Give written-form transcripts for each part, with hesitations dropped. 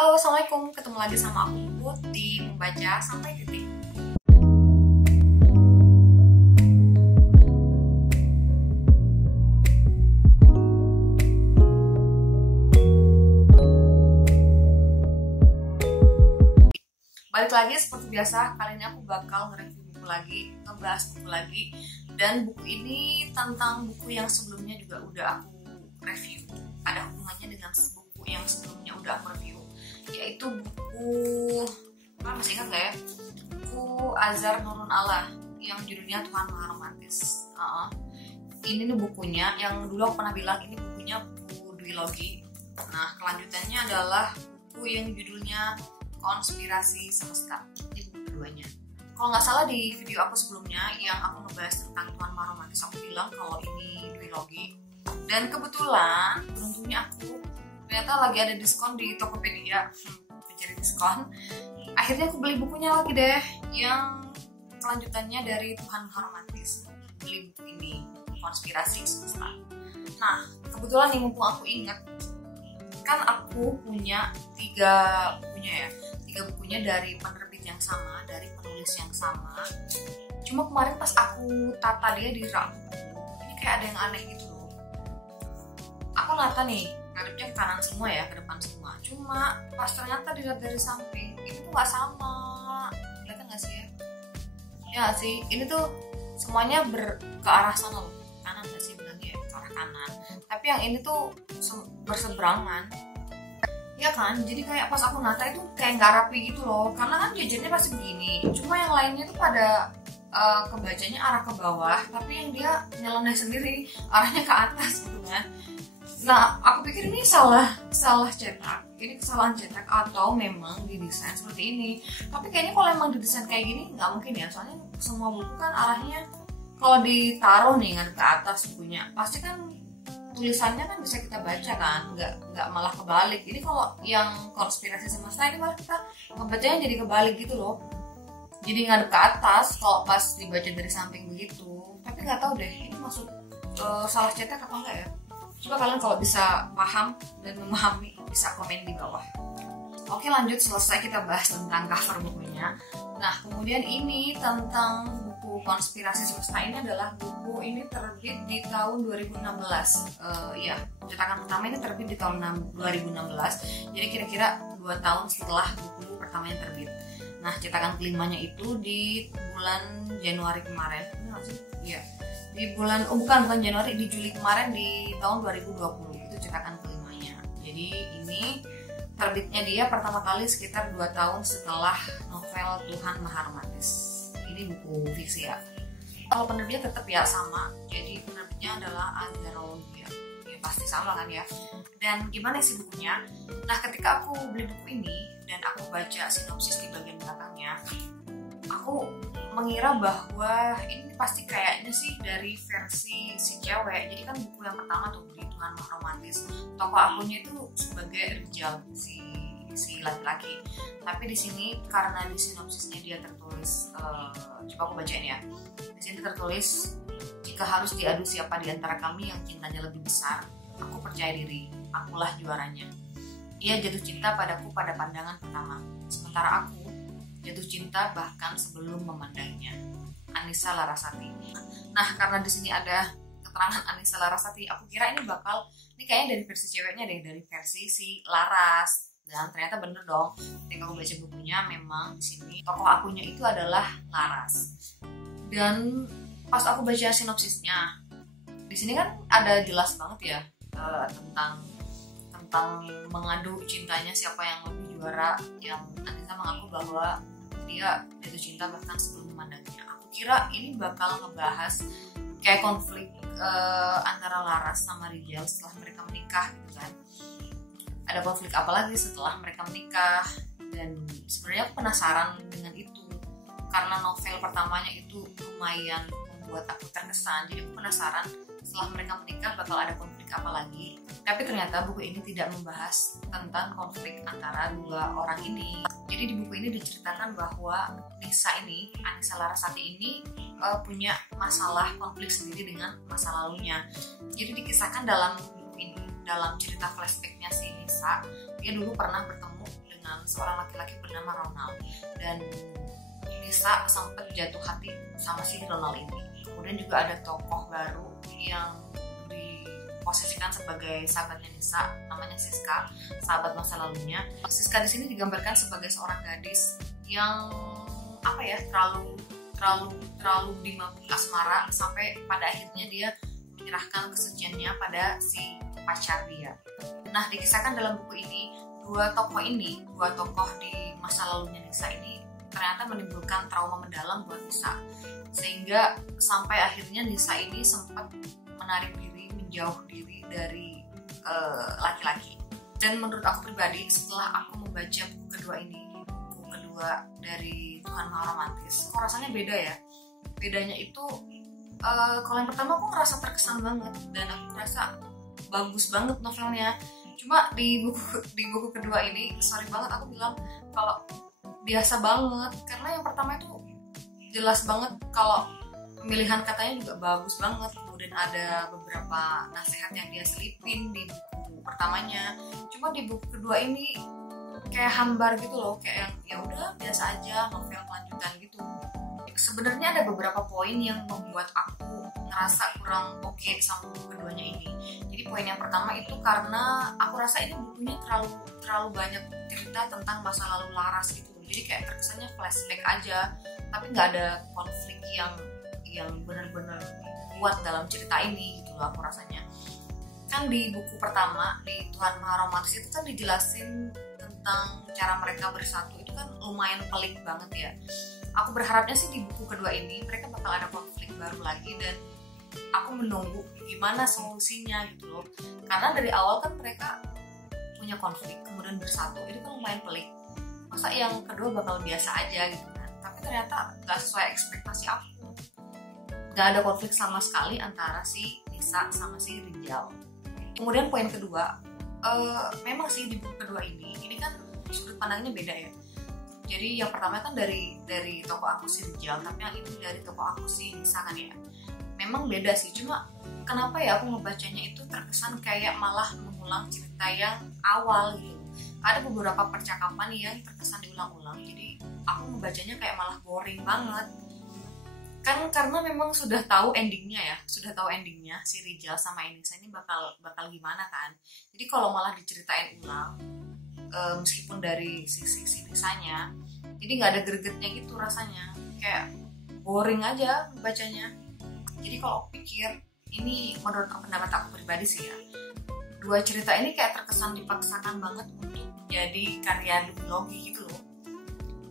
Halo, Assalamualaikum. Ketemu lagi sama aku Put di Membaca Sampai Titik. Balik lagi seperti biasa, kali ini aku bakal nge-review buku lagi, ngebahas buku lagi. Dan buku ini tentang buku yang sebelumnya juga udah aku review. Ada hubungannya dengan buku yang sebelumnya udah aku review, yaitu buku masih ingat gak ya? Buku Azhar Nurun Allah yang judulnya Tuhan Maha Romantis. Ini nih bukunya yang dulu aku pernah bilang ini bukunya buku duologi. Nah, kelanjutannya adalah buku yang judulnya Konspirasi Semesta. Ini buku keduanya. Kalau nggak salah di video aku sebelumnya yang aku ngebahas tentang Tuhan Maha Romantis, aku bilang kalau ini duologi. Dan kebetulan beruntungnya aku ternyata lagi ada diskon di Tokopedia, mencari diskon. Akhirnya aku beli bukunya lagi deh, yang kelanjutannya dari Tuhan Maha Romantis. Beli buku ini, Konspirasi Semesta. Nah, kebetulan nih mumpung aku ingat, kan aku punya tiga bukunya dari penerbit yang sama, dari penulis yang sama. Cuma kemarin pas aku tata dia di rak buku, ini kayak ada yang aneh gitu loh. Aku nata nih, ngadepnya ke kanan semua ya, ke depan semua. Cuma pas ternyata dilihat dari samping, ini tuh nggak sama. Kelihatan nggak sih ya? Ya nggak sih, ini tuh semuanya ke arah sana loh. Kanan nggak sih bilangnya ya, ke arah kanan. Tapi yang ini tuh berseberangan. Ya kan, jadi kayak pas aku nata itu kayak nggak rapi gitu loh, karena kan jajarnya pasti begini. Cuma yang lainnya tuh pada kebacanya arah ke bawah, tapi yang dia nyeleneh sendiri arahnya ke atas gitu kan. Nah, aku pikir ini salah cetak, ini kesalahan cetak atau memang didesain seperti ini. Tapi kayaknya kalau emang didesain kayak gini nggak mungkin ya, soalnya semua buku kan arahnya kalau ditaruh nih ngadep ke atas bukunya, pasti kan tulisannya kan bisa kita baca kan, nggak malah kebalik. Ini kalau yang Konspirasi Semesta ini malah kita ngebacanya jadi kebalik gitu loh, jadi ngadep ke atas kalau pas dibaca dari samping begitu. Tapi nggak tahu deh ini maksud salah cetak apa enggak ya. Coba kalian kalau bisa paham dan memahami bisa komen di bawah. Oke, lanjut, selesai kita bahas tentang cover bukunya. Nah, kemudian ini tentang buku Konspirasi Semesta ini adalah buku ini terbit di tahun 2016. Ya, cetakan pertama ini terbit di tahun 2016. Jadi kira-kira 2 tahun setelah buku pertamanya terbit. Nah, cetakan kelimanya itu di bulan Januari kemarin. Iya. Di bulan bukan Januari, di Juli kemarin di tahun 2020 itu cetakan kelimanya. Jadi ini terbitnya dia pertama kali sekitar 2 tahun setelah novel Tuhan Maha Romantis. Ini buku fiksi ya. Kalau penerbitnya tetap ya sama, jadi penerbitnya adalah Azharologia. Ya pasti sama kan ya. Dan gimana sih bukunya? Nah, ketika aku beli buku ini dan aku baca sinopsis di bagian belakangnya, aku mengira bahwa ini pasti kayaknya sih dari versi si cewek. Jadi kan buku yang pertama tuh di Tuhan Maha Romantis, tokoh akunnya itu sebagai Rijal, si laki-laki. Tapi di sini karena di sinopsisnya dia tertulis, coba aku bacain ya. Di sini tertulis, jika harus diadu siapa di antara kami yang cintanya lebih besar, aku percaya diri, akulah juaranya. Ia jatuh cinta padaku pada pandangan pertama, sementara aku jatuh cinta bahkan sebelum memandangnya. Anissa Larasati. Nah, karena di sini ada keterangan Anissa Larasati, aku kira ini kayaknya dari versi ceweknya deh, dari versi si Laras. Dan ternyata bener dong. Ketika aku baca bukunya, memang di sini tokoh akunnya itu adalah Laras. Dan pas aku baca sinopsisnya, di sini kan ada jelas banget ya tentang mengadu cintanya siapa yang lebih juara, yang Anissa mengaku bahwa dia jatuh cinta bahkan sebelum memandangnya. Aku kira ini bakal ngebahas kayak konflik antara Laras sama Rijal setelah mereka menikah gitu kan. Ada konflik apa lagi setelah mereka menikah, dan sebenarnya aku penasaran dengan itu karena novel pertamanya itu lumayan membuat aku terkesan. Jadi aku penasaran setelah mereka menikah bakal ada konflik apa lagi. Tapi ternyata buku ini tidak membahas tentang konflik antara dua orang ini. Jadi di buku ini diceritakan bahwa Anissa Larasati ini punya masalah konflik sendiri dengan masa lalunya. Jadi dikisahkan dalam buku ini, dalam cerita flashbacknya si Nisa, dia dulu pernah bertemu dengan seorang laki-laki bernama Ronald, dan Nisa sempat jatuh hati sama si Ronald ini. Kemudian juga ada tokoh baru yang diposisikan sebagai sahabatnya Nisa, namanya Siska, sahabat masa lalunya. Siska di sini digambarkan sebagai seorang gadis yang terlalu dimabuk asmara sampai pada akhirnya dia menyerahkan kesuciannya pada si pacar dia. Nah, dikisahkan dalam buku ini dua tokoh di masa lalunya Nisa ini ternyata menimbulkan trauma mendalam buat Nisa, sehingga sampai akhirnya Nisa ini sempat menarik diri, menjauh diri dari laki-laki. Dan menurut aku pribadi, setelah aku membaca buku kedua dari Tuhan Maha Romantis, kok rasanya beda ya. Bedanya itu kalau yang pertama aku ngerasa terkesan banget dan aku ngerasa bagus banget novelnya. Cuma di buku kedua ini, sorry banget aku bilang kalau biasa banget, karena yang pertama itu jelas banget kalau pemilihan katanya juga bagus banget. Kemudian ada beberapa nasihat yang dia selipin di buku pertamanya. Cuma di buku kedua ini kayak hambar gitu loh, kayak yang ya udah biasa aja, novel lanjutan gitu. Sebenarnya ada beberapa poin yang membuat aku ngerasa kurang oke sama buku keduanya ini. Jadi poin yang pertama itu karena aku rasa ini bukunya terlalu banyak cerita tentang masa lalu Laras gitu. Jadi kayak terkesannya flashback aja, tapi nggak ada konflik yang benar-benar kuat dalam cerita ini gitu loh aku rasanya. Kan di buku pertama di Tuhan Maha Romantis itu kan dijelasin tentang cara mereka bersatu, itu kan lumayan pelik banget ya. Aku berharapnya sih di buku kedua ini mereka bakal ada konflik baru lagi, dan aku menunggu gimana solusinya gitu loh. Karena dari awal kan mereka punya konflik kemudian bersatu, itu kan lumayan pelik. Masa yang kedua bakal biasa aja gitu kan. Tapi ternyata gak sesuai ekspektasi aku. Gak ada konflik sama sekali antara si Nisa sama si Rijal. Kemudian poin kedua, memang sih di buku kedua ini kan sudut pandangnya beda ya. Jadi yang pertama kan dari tokoh aku si Rijal, tapi yang ini dari tokoh aku si Nisa kan ya. Memang beda sih, cuma kenapa ya aku ngebacanya itu terkesan kayak malah mengulang cerita yang awal gitu. Ada beberapa percakapan yang terkesan diulang-ulang, jadi aku membacanya kayak malah boring banget kan, karena memang sudah tahu endingnya si Rijal sama Nisa ini bakal gimana kan. Jadi kalau malah diceritain ulang, meskipun dari sisi Nisanya, jadi nggak ada gregetnya gitu rasanya, kayak boring aja bacanya. Jadi kalau pikir, ini menurut pendapat aku pribadi sih ya, dua cerita ini kayak terkesan dipaksakan banget untuk jadi karya duologi gitu loh.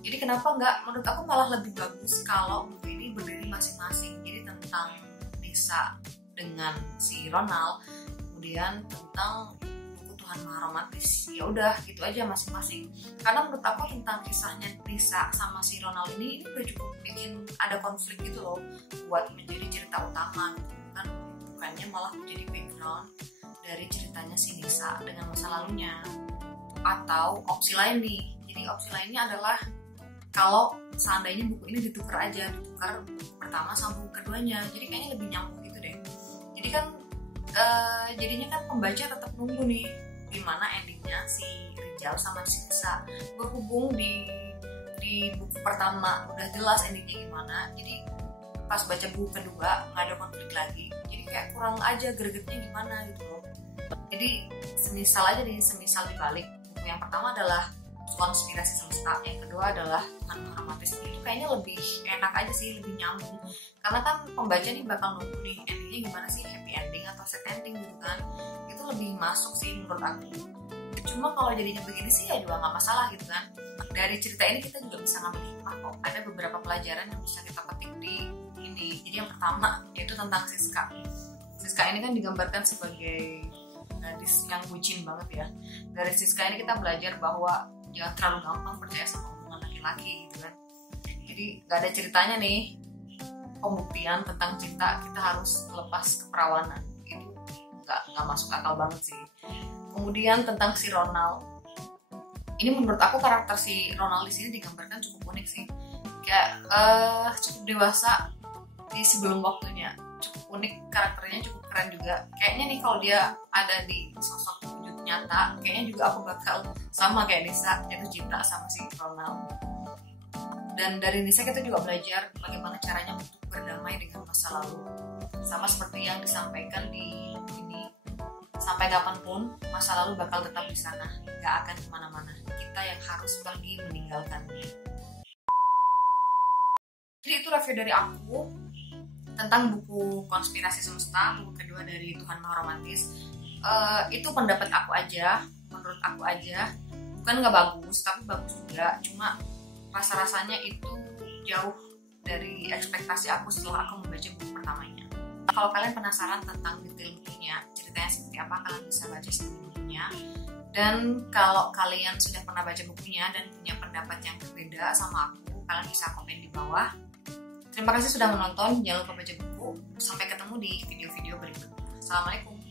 Jadi kenapa nggak, menurut aku malah lebih bagus kalau buku ini berdiri masing-masing. Jadi tentang Nisa dengan si Ronald, kemudian tentang buku Tuhan Maha Romantis, ya udah gitu aja masing-masing. Karena menurut aku tentang kisahnya Nisa sama si Ronald ini udah cukup bikin ada konflik gitu loh, buat menjadi cerita utama gitu kan, bukannya malah menjadi background dari ceritanya si Nisa dengan masa lalunya. Atau opsi lain nih, jadi opsi lainnya adalah kalau seandainya buku ini ditukar buku pertama sama buku keduanya, jadi kayaknya lebih nyambung gitu deh. Jadi kan jadinya kan pembaca tetap nunggu nih gimana endingnya si Rijal sama si Nisa. Berhubung di buku pertama udah jelas endingnya gimana, jadi pas baca buku kedua nggak ada konflik lagi, jadi kayak kurang aja gregetnya gimana gitu loh. Jadi semisal dibalik, buku yang pertama adalah Konspirasi Semesta, yang kedua adalah Tuhan Maha Romantis. Itu kayaknya lebih enak aja sih, lebih nyambung, karena kan pembaca nih bakal nunggu nih endingnya gimana sih, happy ending atau sad ending gitu kan. Itu lebih masuk sih menurut aku. Cuma kalau jadinya begini sih ya juga nggak masalah gitu kan. Dari cerita ini kita juga bisa ngambil hikmah kok. Ada beberapa pelajaran yang bisa kita petik di ini. Jadi yang pertama yaitu tentang Siska. Siska ini kan digambarkan sebagai gadis yang bucin banget ya. Dari Siska ini kita belajar bahwa jangan terlalu gampang percaya sama omongan laki-laki gitu kan. Jadi gak ada ceritanya nih pembuktian tentang cinta kita harus lepas keperawanan. Itu gak masuk akal banget sih. Kemudian tentang si Ronald, ini menurut aku karakter si Ronald di sini digambarkan cukup unik sih. Kayak cukup dewasa di sebelum waktunya, cukup unik, karakternya cukup keren juga. Kayaknya nih kalau dia ada di sosok wujud nyata, kayaknya juga aku bakal sama kayak Nisa, jatuh cinta sama si Ronald. Dan dari Nisa kita juga belajar bagaimana caranya untuk berdamai dengan masa lalu. Sama seperti yang disampaikan di ini, sampai kapanpun masa lalu bakal tetap di sana, nggak akan kemana-mana. Kita yang harus pergi meninggalkannya. Jadi itu review dari aku tentang buku Konspirasi Semesta, buku kedua dari Tuhan Maha Romantis. Itu pendapat aku aja, menurut aku aja. Bukan nggak bagus, tapi bagus juga. Cuma rasa-rasanya itu jauh dari ekspektasi aku setelah aku membaca buku pertamanya. Kalau kalian penasaran tentang detail bukunya, ceritanya seperti apa, kalian bisa baca sendiri bukunya. Dan kalau kalian sudah pernah baca bukunya dan punya pendapat yang berbeda sama aku, kalian bisa komen di bawah. Terima kasih sudah menonton, jangan lupa baca buku. Sampai ketemu di video-video berikutnya. Assalamualaikum.